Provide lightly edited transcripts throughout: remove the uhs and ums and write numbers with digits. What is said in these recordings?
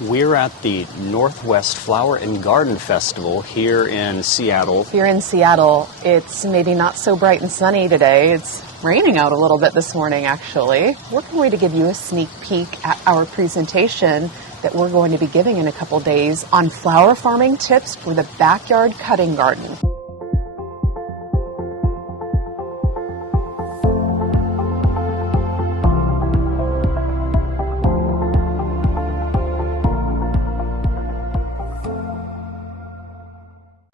We're at the Northwest Flower and Garden Festival here in Seattle. Here in Seattle, it's maybe not so bright and sunny today. It's raining out a little bit this morning, actually. We're going to give you a sneak peek at our presentation that we're going to be giving in a couple days on flower farming tips for the backyard cutting garden.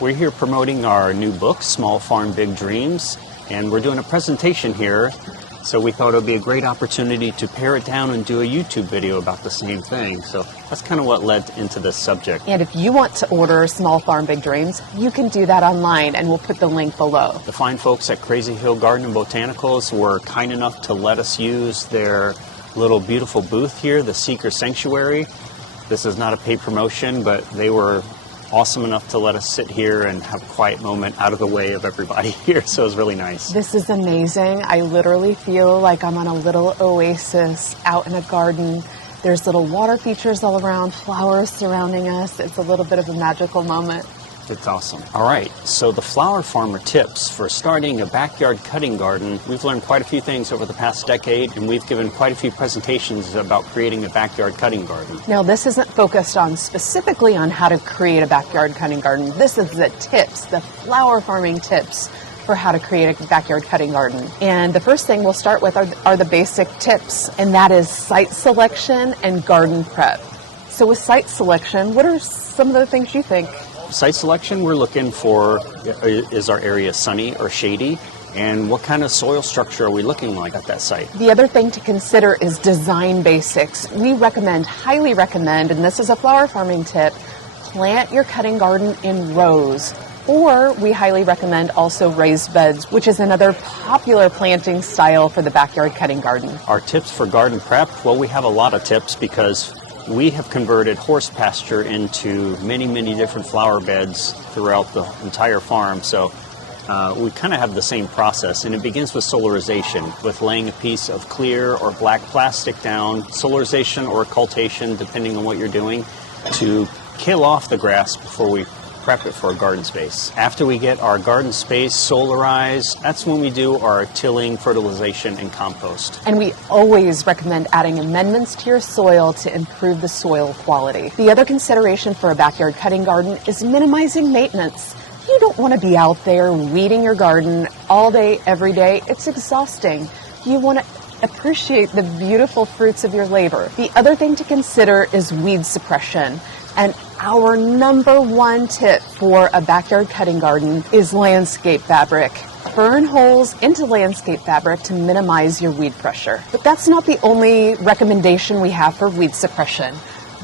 We're here promoting our new book, Small Farm, Big Dreams, and we're doing a presentation here, so we thought it would be a great opportunity to pare it down and do a YouTube video about the same thing. So that's kind of what led into this subject. And if you want to order Small Farm, Big Dreams, you can do that online, and we'll put the link below. The fine folks at Crazy Hill Garden and Botanicals were kind enough to let us use their little beautiful booth here, the Seeker Sanctuary. This is not a paid promotion, but they were awesome enough to let us sit here and have a quiet moment out of the way of everybody here, so it was really nice. This is amazing. I literally feel like I'm on a little oasis out in a garden. There's little water features all around, flowers surrounding us. It's a little bit of a magical moment. It's awesome. All right, so the flower farmer tips for starting a backyard cutting garden. We've learned quite a few things over the past decade, and we've given quite a few presentations about creating a backyard cutting garden. Now, this isn't focused on specifically on how to create a backyard cutting garden. This is the tips, the flower farming tips for how to create a backyard cutting garden. And the first thing we'll start with are the basic tips, and that is site selection and garden prep. So with site selection, what are some of the things you think? Site selection, we're looking for, is our area sunny or shady? And what kind of soil structure are we looking like at that site? The other thing to consider is design basics. We highly recommend, and this is a flower farming tip, plant your cutting garden in rows. Or we highly recommend also raised beds, which is another popular planting style for the backyard cutting garden. Our tips for garden prep, well, we have a lot of tips because we have converted horse pasture into many, many different flower beds throughout the entire farm. So we kind of have the same process, and it begins with solarization, with laying a piece of clear or black plastic down, solarization or occultation, depending on what you're doing, to kill off the grass before we prep it for a garden space. After we get our garden space solarized, that's when we do our tilling, fertilization, and compost. And we always recommend adding amendments to your soil to improve the soil quality. The other consideration for a backyard cutting garden is minimizing maintenance. You don't want to be out there weeding your garden all day, every day. It's exhausting. You want to appreciate the beautiful fruits of your labor. The other thing to consider is weed suppression. And our number one tip for a backyard cutting garden is landscape fabric. Burn holes into landscape fabric to minimize your weed pressure. But that's not the only recommendation we have for weed suppression.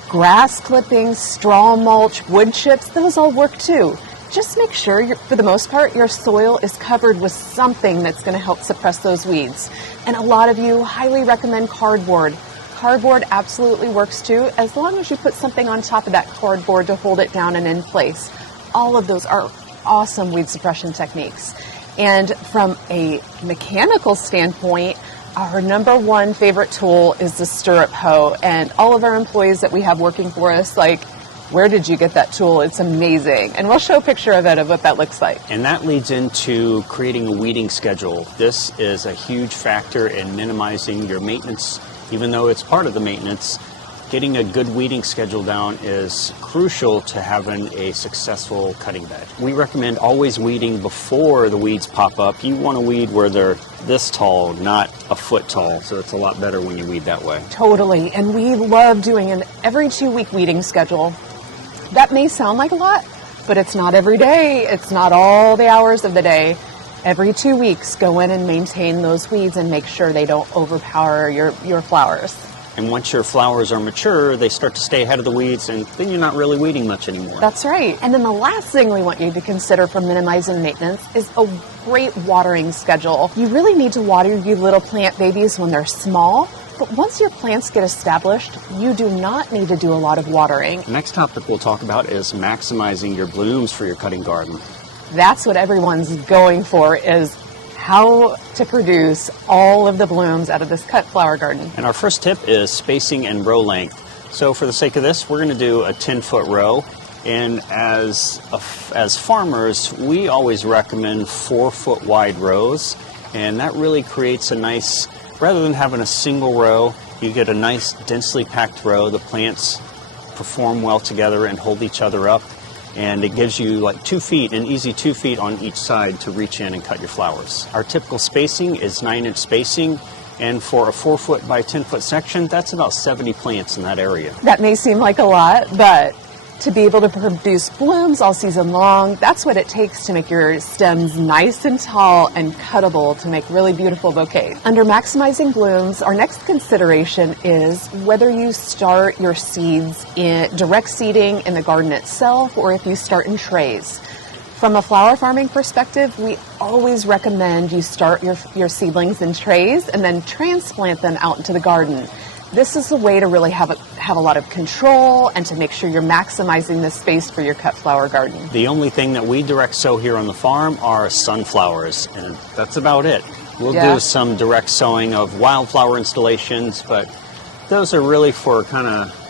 Grass clippings, straw mulch, wood chips, those all work too. Just make sure, for the most part, your soil is covered with something that's going to help suppress those weeds. And a lot of you highly recommend cardboard. Cardboard absolutely works too, as long as you put something on top of that cardboard to hold it down and in place. All of those are awesome weed suppression techniques. And from a mechanical standpoint, our number one favorite tool is the stirrup hoe. And all of our employees that we have working for us, like, where did you get that tool? It's amazing. And we'll show a picture of it, of what that looks like. And that leads into creating a weeding schedule. This is a huge factor in minimizing your maintenance. Even though it's part of the maintenance, getting a good weeding schedule down is crucial to having a successful cutting bed. We recommend always weeding before the weeds pop up. You want to weed where they're this tall, not a foot tall, so it's a lot better when you weed that way. Totally, and we love doing an every 2-week weeding schedule. That may sound like a lot, but it's not every day. It's not all the hours of the day. Every 2 weeks, go in and maintain those weeds and make sure they don't overpower your flowers. And once your flowers are mature, they start to stay ahead of the weeds, and then you're not really weeding much anymore. That's right. And then the last thing we want you to consider for minimizing maintenance is a great watering schedule. You really need to water your little plant babies when they're small, but once your plants get established, you do not need to do a lot of watering. The next topic we'll talk about is maximizing your blooms for your cutting garden. That's what everyone's going for, is how to produce all of the blooms out of this cut flower garden. And our first tip is spacing and row length. So for the sake of this, we're going to do a 10-foot row. And as farmers, we always recommend 4-foot wide rows. And that really creates a nice, rather than having a single row, you get a nice densely packed row. The plants perform well together and hold each other up. And it gives you like 2 feet, an easy 2 feet on each side to reach in and cut your flowers. Our typical spacing is 9-inch spacing. And for a 4-foot by 10-foot section, that's about 70 plants in that area. That may seem like a lot, but to be able to produce blooms all season long, that's what it takes to make your stems nice and tall and cuttable to make really beautiful bouquets. Under maximizing blooms, our next consideration is whether you start your seeds in direct seeding in the garden itself or if you start in trays. From a flower farming perspective, we always recommend you start your seedlings in trays and then transplant them out into the garden. This is a way to really have a lot of control and to make sure you're maximizing the space for your cut flower garden. The only thing that we direct sow here on the farm are sunflowers, and that's about it. We'll do some direct sowing of wildflower installations, but those are really for kind of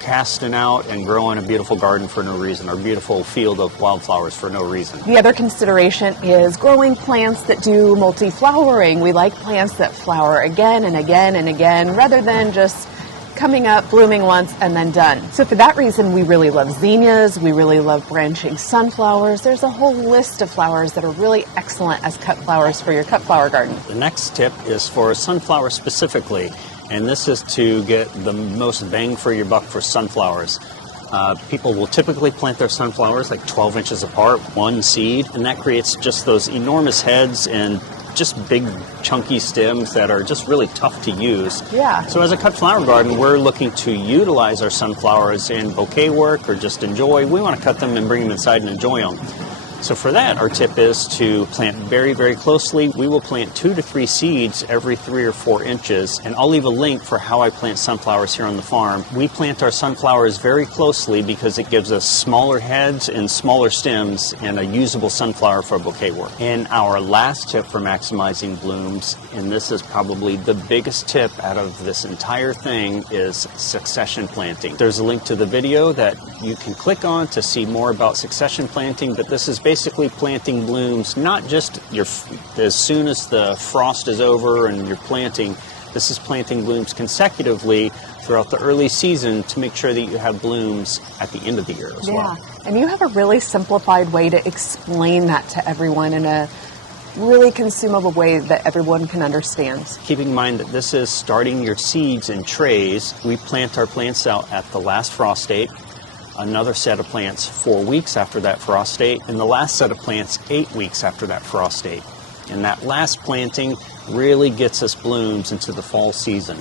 casting out and growing a beautiful garden for no reason, or beautiful field of wildflowers for no reason. The other consideration is growing plants that do multiflowering. We like plants that flower again and again and again, rather than just coming up, blooming once, and then done. So for that reason, we really love zinnias, we really love branching sunflowers. There's a whole list of flowers that are really excellent as cut flowers for your cut flower garden. The next tip is for sunflower specifically. And this is to get the most bang for your buck for sunflowers. People will typically plant their sunflowers like 12 inches apart, one seed, and that creates just those enormous heads and just big chunky stems that are just really tough to use. Yeah. So as a cut flower garden, we're looking to utilize our sunflowers in bouquet work or just enjoy. We want to cut them and bring them inside and enjoy them. So for that, our tip is to plant very, very closely. We will plant 2 to 3 seeds every 3 or 4 inches, and I'll leave a link for how I plant sunflowers here on the farm. We plant our sunflowers very closely because it gives us smaller heads and smaller stems and a usable sunflower for bouquet work. And our last tip for maximizing blooms, and this is probably the biggest tip out of this entire thing, is succession planting. There's a link to the video that you can click on to see more about succession planting, but this is basically planting blooms, not just as soon as the frost is over and you're planting. This is planting blooms consecutively throughout the early season to make sure that you have blooms at the end of the year as well. And you have a really simplified way to explain that to everyone in a really consumable way that everyone can understand. Keeping in mind that this is starting your seeds in trays. We plant our plants out at the last frost date, another set of plants 4 weeks after that frost date, and the last set of plants 8 weeks after that frost date. And that last planting really gets us blooms into the fall season.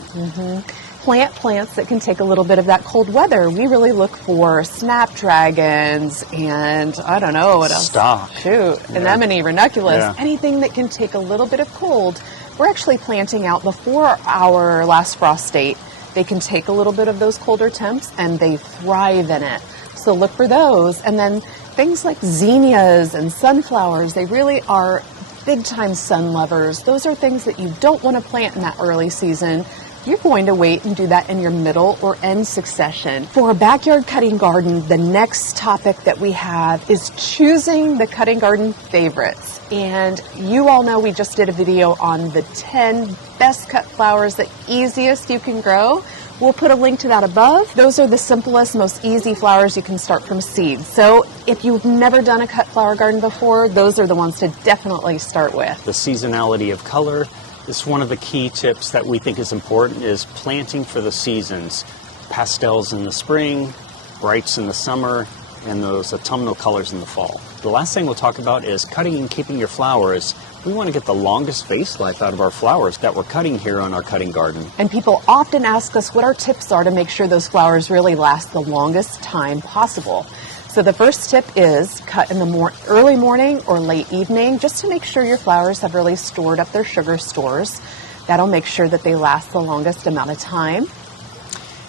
Plant plants that can take a little bit of that cold weather. We really look for snapdragons and I don't know what else. Stock. Anemone, ranunculus, anything that can take a little bit of cold. We're actually planting out before our last frost date. They can take a little bit of those colder temps and they thrive in it. So look for those. And then things like zinnias and sunflowers, they really are big time sun lovers. Those are things that you don't want to plant in that early season. You're going to wait and do that in your middle or end succession. For a backyard cutting garden, the next topic that we have is choosing the cutting garden favorites. And you all know we just did a video on the 10 best cut flowers, the easiest you can grow. We'll put a link to that above. Those are the simplest, most easy flowers you can start from seeds. So if you've never done a cut flower garden before, those are the ones to definitely start with. The seasonality of color is one of the key tips that we think is important, is planting for the seasons. Pastels in the spring, brights in the summer, and those autumnal colors in the fall. The last thing we'll talk about is cutting and keeping your flowers. We want to get the longest face life out of our flowers that we're cutting here on our cutting garden. And people often ask us what our tips are to make sure those flowers really last the longest time possible. So the first tip is cut in the early morning or late evening, just to make sure your flowers have really stored up their sugar stores. That'll make sure that they last the longest amount of time.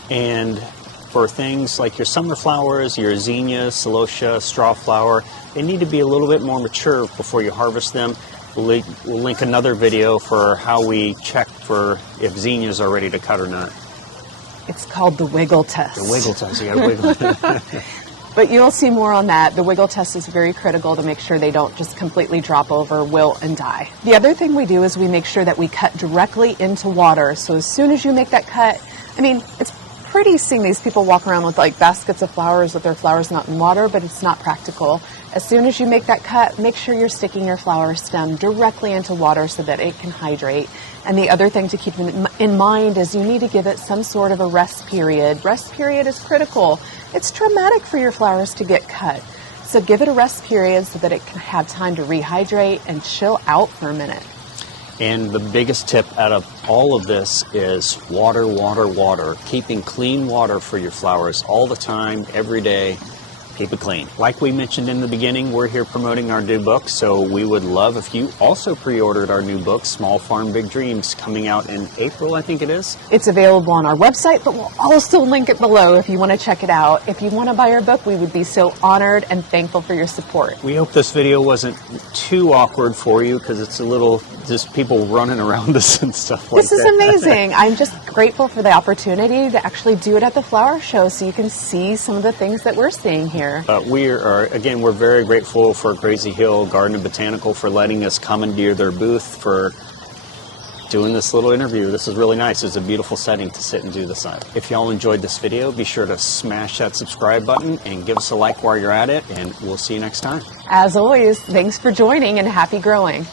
And for things like your summer flowers, your zinnias, celosia, straw flower, they need to be a little bit more mature before you harvest them. We'll link another video for how we check for if zinnias are ready to cut or not. It's called the wiggle test. The wiggle test, you gotta wiggle. But you'll see more on that. The wiggle test is very critical to make sure they don't just completely drop over, wilt, and die. The other thing we do is we make sure that we cut directly into water. So as soon as you make that cut, I mean, it's pretty seeing these people walk around with like baskets of flowers with their flowers not in water, but it's not practical. As soon as you make that cut, make sure you're sticking your flower stem directly into water so that it can hydrate. And the other thing to keep in mind is you need to give it some sort of a rest period. Rest period is critical. It's traumatic for your flowers to get cut. So give it a rest period so that it can have time to rehydrate and chill out for a minute. And the biggest tip out of all of this is water, water, water. Keeping clean water for your flowers all the time, every day. Keep it clean. Like we mentioned in the beginning, we're here promoting our new book, so we would love if you also pre-ordered our new book, Small Farm Big Dreams, coming out in April, I think it is. It's available on our website, but we'll also link it below if you want to check it out. If you want to buy our book, we would be so honored and thankful for your support. We hope this video wasn't too awkward for you, because it's a little just people running around us and stuff like that. This is amazing. I'm just grateful for the opportunity to actually do it at the flower show so you can see some of the things that we're seeing here. We're very grateful for Crazy Hill Garden and Botanical for letting us commandeer their booth, for doing this little interview. This is really nice. It's a beautiful setting to sit and do this on. If y'all enjoyed this video, be sure to smash that subscribe button and give us a like while you're at it, and we'll see you next time. As always, thanks for joining and happy growing.